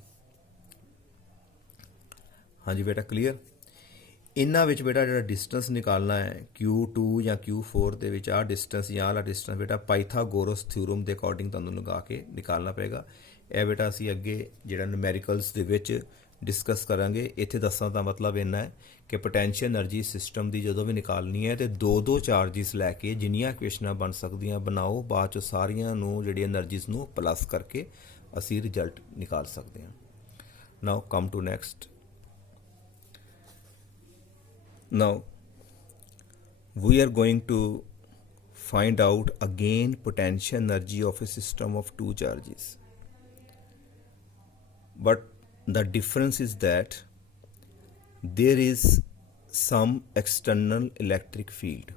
ਹਾਂਜੀ ਬੇਟਾ ਕਲੀਅਰ। ਇਹਨਾਂ ਵਿੱਚ ਬੇਟਾ ਜਿਹੜਾ ਡਿਸਟੈਂਸ ਨਿਕਾਲਣਾ ਹੈ Q2 ਜਾਂ Q4 ਦੇ ਵਿੱਚ ਆਹ ਡਿਸਟੈਂਸ ਜਾਂ ਆਹ ਡਿਸਟੈਂਸ ਬੇਟਾ ਪਾਈਥਾਗੋਰਸ ਥਿਊਰਮ ਦੇ ਅਕੋਰਡਿੰਗ ਤੁਹਾਨੂੰ ਲਗਾ ਕੇ ਨਿਕਾਲਣਾ ਪਏਗਾ। ਇਹ ਬੇਟਾ ਅਸੀਂ ਅੱਗੇ ਜਿਹੜਾ ਨਿਊਮੈਰੀਕਲਸ ਦੇ ਵਿੱਚ ਡਿਸਕਸ ਕਰਾਂਗੇ। ਇੱਥੇ ਦੱਸਣ ਦਾ ਮਤਲਬ ਇੰਨਾ ਹੈ ਕਿ ਪੋਟੈਂਸ਼ੀਅਲ એનર્ਜੀ ਸਿਸਟਮ ਦੀ ਜਦੋਂ ਵੀ ਨਿਕਾਲਣੀ ਹੈ ਤੇ ਦੋ ਚਾਰਜਿਸ ਲੈ ਕੇ ਜਿੰਨੀਆਂ ਇਕੁਏਸ਼ਨਾਂ ਬਣ ਸਕਦੀਆਂ ਬਣਾਓ, ਬਾਅਦ 'ਚ ਸਾਰੀਆਂ ਨੂੰ ਜਿਹੜੀ એનર્ਜੀਜ਼ ਨੂੰ ਪਲੱਸ ਕਰਕੇ ਅਸੀਂ ਰਿਜ਼ਲਟ ਨਿਕਾਲ ਸਕਦੇ ਹਾਂ। Now come to next. Now we are going to find out again potential energy of a system of two charges, but the difference is that there is some external electric field.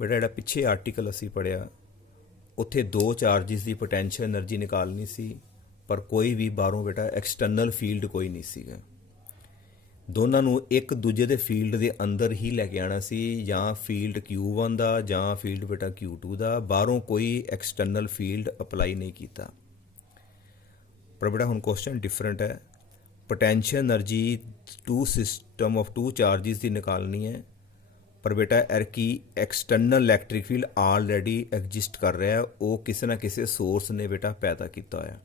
ਬੇਟਾ ਜਿਹੜਾ ਪਿੱਛੇ ਆਰਟੀਕਲ ਅਸੀਂ ਪੜ੍ਹਿਆ ਉੱਥੇ ਦੋ ਚਾਰਜਿਸ ਦੀ ਪੋਟੈਂਸ਼ੀਅਲ એનર્ਜੀ ਨਿਕਾਲਣੀ ਸੀ, ਪਰ ਕੋਈ ਵੀ ਬਾਹਰੋਂ ਬੇਟਾ ਐਕਸਟਰਨਲ ਫੀਲਡ ਕੋਈ ਨਹੀਂ ਸੀਗਾ। ਦੋਨਾਂ ਨੂੰ ਇੱਕ ਦੂਜੇ ਦੇ ਫੀਲਡ ਦੇ ਅੰਦਰ ਹੀ ਲੈ ਕੇ ਆਉਣਾ ਸੀ, ਜਾਂ ਫੀਲਡ Q1 ਦਾ ਜਾਂ ਫੀਲਡ ਬੇਟਾ Q2 ਦਾ, ਬਾਹਰੋਂ ਕੋਈ ਐਕਸਟਰਨਲ ਫੀਲਡ ਅਪਲਾਈ ਨਹੀਂ ਕੀਤਾ। ਪਰ ਬੇਟਾ ਹੁਣ ਕੁਐਸਚਨ ਡਿਫਰੈਂਟ ਹੈ। Potential energy to system of two charges ਦੀ ਨਿਕਾਲਣੀ ਹੈ, ਪਰ ਬੇਟਾ ਐਰ ਕੀ external electric field already exist ਕਰ ਰਿਹਾ, ਉਹ ਕਿਸੇ ਨਾ ਕਿਸੇ ਸੋਰਸ ਨੇ ਬੇਟਾ ਪੈਦਾ ਕੀਤਾ ਹੋਇਆ।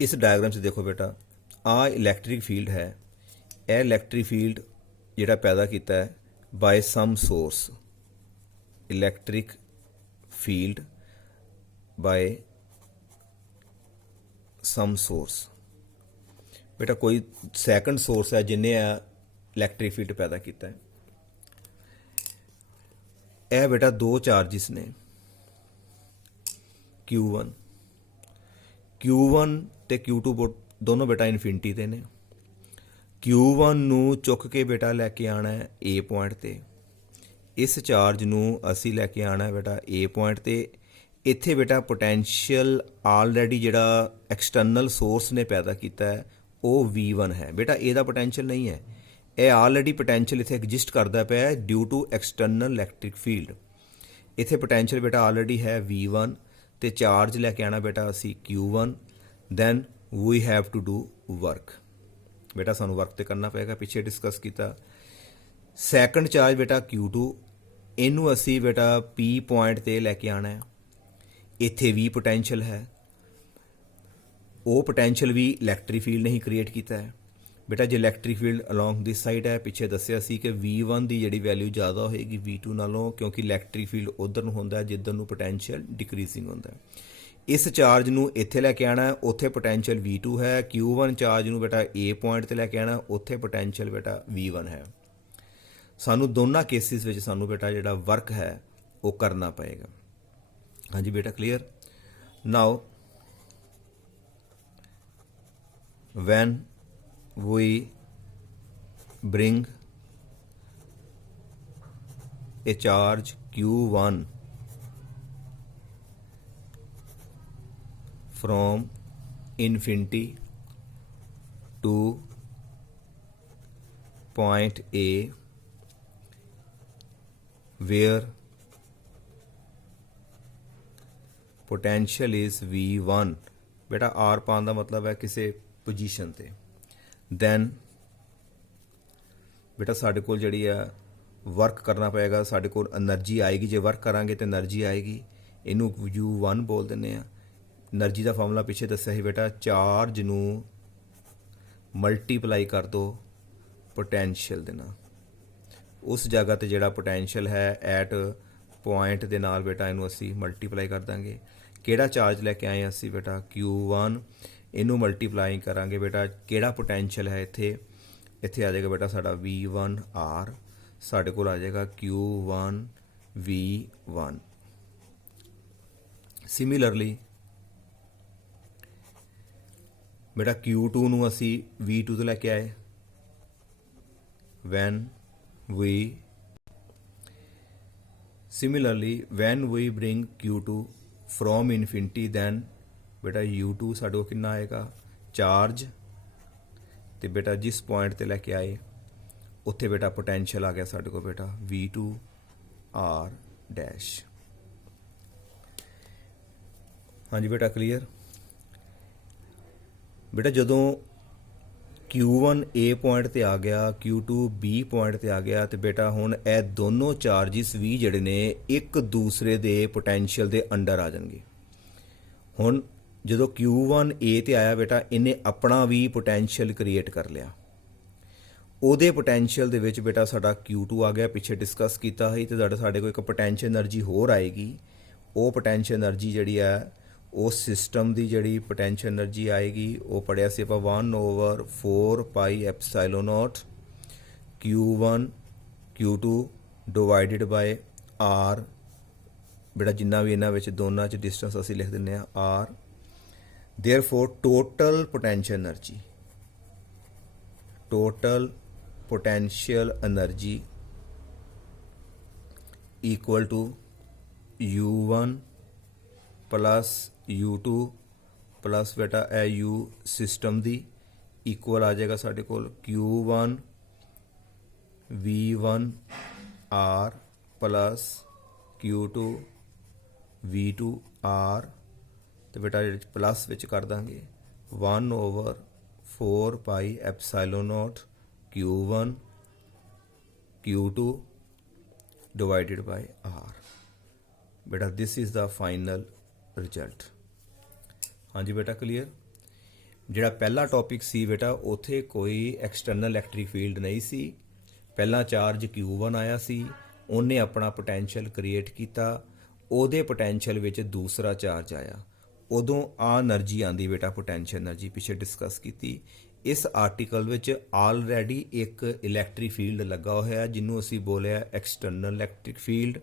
ਇਸ ਡਾਇਗਰਾਮ 'ਚ ਦੇਖੋ ਬੇਟਾ, ਆ ਇਲੈਕਟ੍ਰਿਕ ਫੀਲਡ ਹੈ, ਇਹ ਇਲੈਕਟ੍ਰਿਕ ਫੀਲਡ ਜਿਹੜਾ ਪੈਦਾ ਕੀਤਾ ਹੈ by some source, electric field by some source. ਬੇਟਾ ਕੋਈ ਸੈਕੰਡ ਸੋਰਸ ਹੈ ਜਿੰਨੇ ਆ ਇਲੈਕਟ੍ਰਿਕ ਫੀਲਡ ਪੈਦਾ ਕੀਤਾ ਹੈ। ਇਹ ਬੇਟਾ ਦੋ ਚਾਰजिस ਨੇ Q1 ਤੇ Q2 ਦੋਨੋਂ ਬੇਟਾ ਇਨਫਿਨਿਟੀ ਤੇ ਨੇ। Q1 ਨੂੰ ਚੁੱਕ ਕੇ ਬੇਟਾ ਲੈ ਕੇ ਆਣਾ ਹੈ A ਪੁਆਇੰਟ ਤੇ, ਇਸ ਚਾਰਜ ਨੂੰ ਅਸੀਂ ਲੈ ਕੇ ਆਣਾ ਹੈ ਬੇਟਾ A ਪੁਆਇੰਟ ਤੇ। ਇੱਥੇ ਬੇਟਾ ਪੋਟੈਂਸ਼ੀਅਲ ਆਲਰੇਡੀ ਜਿਹੜਾ ਐਕਸਟਰਨਲ ਸੋਰਸ ਨੇ ਪੈਦਾ ਕੀਤਾ ਹੈ ਉਹ V1 ਹੈ। ਬੇਟਾ ਇਹਦਾ ਪੋਟੈਂਸ਼ੀਅਲ ਨਹੀਂ ਹੈ, ਇਹ ਆਲਰੇਡੀ ਪੋਟੈਂਸ਼ੀਅਲ ਇੱਥੇ ਐਗਜ਼ਿਸਟ ਕਰਦਾ ਪਿਆ ਹੈ due to external electric field. ਇੱਥੇ ਪੋਟੈਂਸ਼ੀਅਲ ਬੇਟਾ ਆਲਰੇਡੀ ਹੈ V1 ਤੇ ਚਾਰਜ ਲੈ ਕੇ ਆਣਾ ਬੇਟਾ ਅਸੀਂ Q1, then we have to do work. ਬੇਟਾ ਸਾਨੂੰ ਵਰਕ ਤੇ ਕਰਨਾ ਪਏਗਾ, ਪਿੱਛੇ ਡਿਸਕਸ ਕੀਤਾ। ਸੈਕੰਡ ਚਾਰਜ ਬੇਟਾ Q2, ਇਹਨੂੰ ਅਸੀਂ ਬੇਟਾ P ਪੁਆਇੰਟ ਤੇ ਲੈ ਕੇ ਆਣਾ ਹੈ। ਇੱਥੇ ਵੀ ਪੋਟੈਂਸ਼ੀਅਲ ਹੈ, ਉਹ ਪੋਟੈਂਸ਼ੀਅਲ ਵੀ ਇਲੈਕਟ੍ਰਿਕ ਫੀਲਡ ਨੇ ਹੀ ਕ੍ਰੀਏਟ ਕੀਤਾ ਹੈ। ਬੇਟਾ ਜੇ electric field along this side ਹੈ, ਪਿੱਛੇ ਦੱਸਿਆ ਸੀ ਕਿ V1 ਦੀ ਜਿਹੜੀ ਵੈਲਿਊ ਜ਼ਿਆਦਾ ਹੋਏਗੀ V2 ਨਾਲੋਂ, ਕਿਉਂਕਿ ਇਲੈਕਟ੍ਰਿਕ ਫੀਲਡ ਉਧਰ ਨੂੰ ਹੁੰਦਾ ਹੈ ਜਿੱਧਰ ਨੂੰ ਪੋਟੈਂਸ਼ੀਅਲ ਡਿਕਰੀਜ਼ਿੰਗ ਹੁੰਦਾ ਹੈ। ਇਸ ਚਾਰਜ ਨੂੰ ਇੱਥੇ ਲੈ ਕੇ ਆਣਾ, ਉੱਥੇ ਪੋਟੈਂਸ਼ੀਅਲ V2 ਹੈ। Q1 ਚਾਰਜ ਨੂੰ ਬੇਟਾ A ਪੁਆਇੰਟ ਤੇ ਲੈ ਕੇ ਆਣਾ, ਉੱਥੇ ਪੋਟੈਂਸ਼ੀਅਲ ਬੇਟਾ V1 ਹੈ। ਸਾਨੂੰ ਦੋਨਾਂ ਕੇਸਿਸ ਵਿੱਚ ਸਾਨੂੰ ਬੇਟਾ ਜਿਹੜਾ ਵਰਕ ਹੈ ਉਹ ਕਰਨਾ ਪਏਗਾ। ਹਾਂਜੀ ਬੇਟਾ clear. Now when we bring a charge Q1 from infinity to point A where potential is V1, बेटा R पाने का मतलब है किसी पोजीशन ते, then बेटा साढ़े कोल जड़ी है वर्क करना पएगा, साढ़े कोल एनर्जी आएगी। जे वर्क करांगे तो एनर्जी आएगी, इनू U1 बोल देने हैं। एनर्जी का फॉर्मूला पिछे दस्या ही बेटा, चार्ज नू मल्टीप्लाई कर दो पोटेंशियल दे नाल, उस जगह ते जिहड़ा पोटेंशियल है एट पॉइंट दे नाल बेटा इनू असी मल्टीप्लाई कर देंगे। किहड़ा चार्ज लैके आए असी बेटा Q1, इनू मल्टीप्लाई करांगे बेटा किहड़ा पोटेंशियल है इत्थे, इत्थे आ जाएगा बेटा साडा V1 R, साडे कोल आ जाएगा Q1 V1। सिमिलरली बेटा Q2 नू असी V2 तो लैके आए, when we bring Q2 from infinity, then बेटा U2 साडे को कितना आएगा चार्ज, तो बेटा जिस पॉइंट ते लैके आए उत्थे बेटा पोटेंशियल आ गया साडे को बेटा V2 R डैश। हाँ जी बेटा क्लीयर। बेटा जदों Q1 A पॉइंट ते आ गया, Q2 B पॉइंट ते आ गया, तो बेटा हुण ये दोनों चार्जिस भी जिहड़े ने एक दूसरे दे पोटेंशियल दे अंडर आ जाणगे। हुण जदों Q1 A ते आया बेटा, इन्हें अपना भी पोटेंशियल क्रिएट कर लिया, ਉਹਦੇ पोटेंशियल ਦੇ ਵਿੱਚ बेटा साडा Q2 आ गया, पिछे डिस्कस किया ही। तो साडे को एक पोटेंशियल एनर्जी होर आएगी, वो पोटेंशियल एनर्जी जिहड़ी है उस सिस्टम की जिहड़ी पोटेंशियल एनर्जी आएगी वो पढ़िया सी आपां 1/4 pi epsilon nought Q1 Q2 divided bye R। बेटा जिन्ना भी इन्हां विच दोनों च डिस्टेंस असीं लिख दिंदे आ R। Therefore total potential energy equal to U1 plus U2 plus बेटा U सिस्टम दी इक्वल आ जाएगा साढ़े कोल Q1 V1 R plus Q2 V2 R। तो बेटा प्लस विच कर देंगे 1/4 pi epsilon nought Q1 Q2 divided bye R। बेटा this is the final result. हाँ जी बेटा क्लियर। ਜਿਹੜਾ ਪਹਿਲਾ ਟੌਪਿਕ ਸੀ ਬੇਟਾ ਉੱਥੇ ਕੋਈ ਐਕਸਟਰਨਲ ਇਲੈਕਟ੍ਰਿਕ ਫੀਲਡ ਨਹੀਂ ਸੀ। ਪਹਿਲਾ ਚਾਰਜ Q1 ਆਇਆ ਸੀ, ਉਹਨੇ ਆਪਣਾ ਪੋਟੈਂਸ਼ੀਅਲ ਕ੍ਰੀਏਟ ਕੀਤਾ, ਉਹਦੇ ਪੋਟੈਂਸ਼ੀਅਲ ਵਿੱਚ ਦੂਸਰਾ ਚਾਰਜ ਆਇਆ, ਉਦੋਂ ਆ એનર્ਜੀ ਆਂਦੀ ਬੇਟਾ ਪੋਟੈਂਸ਼ੀਅਲ એનર્ਜੀ ਪਿੱਛੇ ਡਿਸਕਸ ਕੀਤੀ। ਇਸ ਆਰਟੀਕਲ ਵਿੱਚ ਆਲਰੇਡੀ ਇੱਕ ਇਲੈਕਟ੍ਰਿਕ ਫੀਲਡ ਲੱਗਾ ਹੋਇਆ ਜਿਹਨੂੰ ਅਸੀਂ ਬੋਲਿਆ ਐਕਸਟਰਨਲ ਇਲੈਕਟ੍ਰਿਕ ਫੀਲਡ।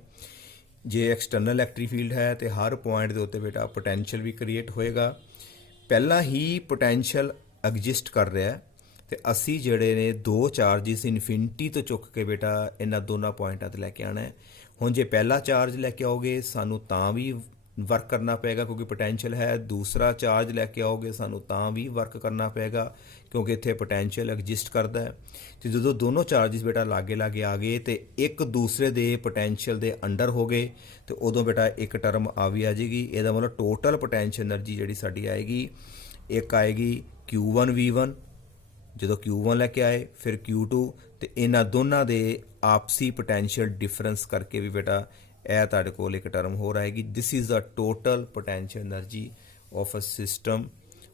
ਜੇ ਐਕਸਟਰਨਲ ਇਲੈਕਟ੍ਰਿਕ ਫੀਲਡ ਹੈ ਤੇ ਹਰ ਪੁਆਇੰਟ ਦੇ ਉੱਤੇ ਬੇਟਾ ਪੋਟੈਂਸ਼ੀਅਲ ਵੀ ਕ੍ਰੀਏਟ ਹੋਏਗਾ। ਪਹਿਲਾਂ ਹੀ ਪੋਟੈਂਸ਼ੀਅਲ ਐਗਜ਼ਿਸਟ ਕਰ ਰਿਹਾ ਤੇ ਅਸੀਂ ਜਿਹੜੇ ਨੇ ਦੋ ਚਾਰਜਿਸ ਇਨਫਿਨਿਟੀ ਤੋਂ ਚੁੱਕ ਕੇ ਬੇਟਾ ਇਹਨਾਂ ਦੋਨਾਂ ਪੁਆਇੰਟਾਂ ਤੇ ਲੈ ਕੇ ਆਣਾ ਹੈ। ਹੁਣ ਜੇ ਪਹਿਲਾ ਚਾਰਜ ਲੈ ਕੇ ਆਓਗੇ ਸਾਨੂੰ ਤਾਂ ਵੀ ਵਰਕ ਕਰਨਾ ਪਏਗਾ ਕਿਉਂਕਿ ਪੋਟੈਂਸ਼ੀਅਲ ਹੈ, ਦੂਸਰਾ ਚਾਰਜ ਲੈ ਕੇ ਆਓਗੇ ਸਾਨੂੰ ਤਾਂ ਵੀ ਵਰਕ ਕਰਨਾ ਪਏਗਾ ਕਿਉਂਕਿ ਇੱਥੇ ਪੋਟੈਂਸ਼ੀਅਲ ਐਗਜ਼ਿਸਟ ਕਰਦਾ ਹੈ। ਤੇ ਜਦੋਂ ਦੋਨੋਂ ਚਾਰਜਿਸ ਬੇਟਾ ਲਾਗੇ ਲਾਗੇ ਆ ਗਏ ਤੇ ਇੱਕ ਦੂਸਰੇ ਦੇ ਪੋਟੈਂਸ਼ੀਅਲ ਦੇ ਅੰਡਰ ਹੋ ਗਏ ਤੇ ਉਦੋਂ ਬੇਟਾ ਇੱਕ ਟਰਮ ਆ ਵੀ ਆ ਜਾਏਗੀ। ਇਹਦਾ ਮਤਲਬ ਟੋਟਲ ਪੋਟੈਂਸ਼ੀਅਲ એનર્ਜੀ ਜਿਹੜੀ ਸਾਡੀ ਆਏਗੀ, ਇੱਕ ਆਏਗੀ Q1V1 ਜਦੋਂ Q1 ਲੈ ਕੇ ਆਏ, ਫਿਰ Q2 ਤੇ ਇਹਨਾਂ ਦੋਨਾਂ ਦੇ ਆਪਸੀ ਪੋਟੈਂਸ਼ੀਅਲ ਡਿਫਰੈਂਸ ਕਰਕੇ ਵੀ ਬੇਟਾ ਇਹ ਤੁਹਾਡੇ ਕੋਲ ਇੱਕ ਟਰਮ ਹੋਰ ਆਏਗੀ। This is the total potential energy of a system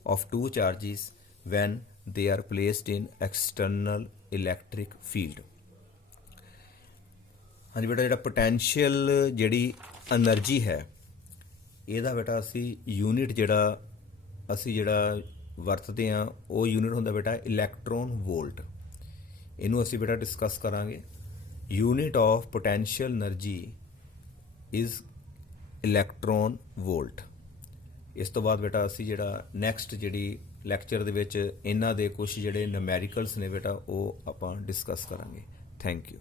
of two charges when they are placed in external electric field। ਹਾਂਜੀ ਬੇਟਾ, ਜਿਹੜਾ ਪੋਟੈਂਸ਼ੀਅਲ ਜਿਹੜੀ એનર્ਜੀ ਹੈ ਇਹਦਾ ਬੇਟਾ ਅਸੀਂ ਯੂਨਿਟ ਜਿਹੜਾ ਵਰਤਦੇ ਹਾਂ ਉਹ ਯੂਨਿਟ ਹੁੰਦਾ ਬੇਟਾ ਇਲੈਕਟ੍ਰੋਨ ਵੋਲਟ। ਇਹਨੂੰ ਅਸੀਂ ਬੇਟਾ ਡਿਸਕਸ ਕਰਾਂਗੇ। Unit of potential energy is electron volt. ਇਸ ਤੋਂ ਬਾਅਦ ਬੇਟਾ ਅਸੀਂ ਜਿਹੜਾ ਨੈਕਸਟ ਜਿਹੜੀ ਲੈਕਚਰ ਦੇ ਵਿੱਚ ਇਹਨਾਂ ਦੇ ਕੁਝ ਜਿਹੜੇ ਨਿਊਮੈਰੀਕਲਸ ਨੇ ਬੇਟਾ ਉਹ ਆਪਾਂ ਡਿਸਕਸ ਕਰਾਂਗੇ। Thank you.